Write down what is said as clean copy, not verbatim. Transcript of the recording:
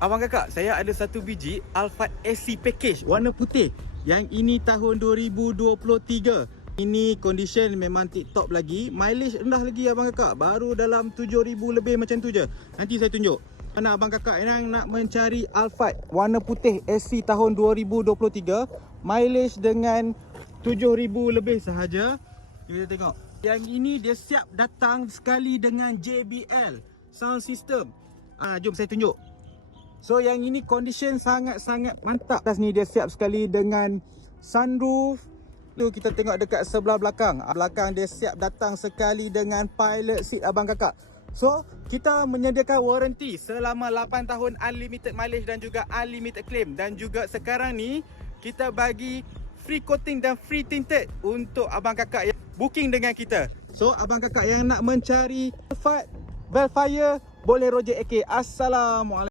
Abang kakak, saya ada satu biji Alphard SC package warna putih. Yang ini tahun 2023. Ini condition memang tip-top lagi. Mileage rendah lagi abang kakak. Baru dalam 7,000 lebih macam tu je. Nanti saya tunjuk. Mana abang kakak yang nak mencari Alphard warna putih SC tahun 2023. Mileage dengan 7,000 lebih sahaja. Kita tengok. Yang ini dia siap datang sekali dengan JBL sound system. Jom saya tunjuk. So yang ini condition sangat-sangat mantap. Atas ni dia siap sekali dengan sunroof. Tu kita tengok dekat sebelah belakang. Belakang dia siap datang sekali dengan pilot seat abang kakak. So kita menyediakan warranty selama 8 tahun unlimited mileage dan juga unlimited claim. Dan juga sekarang ni kita bagi free coating dan free tinted untuk abang kakak yang booking dengan kita. So abang kakak yang nak mencari Alphard Velfire boleh Roger AK. Assalamualaikum.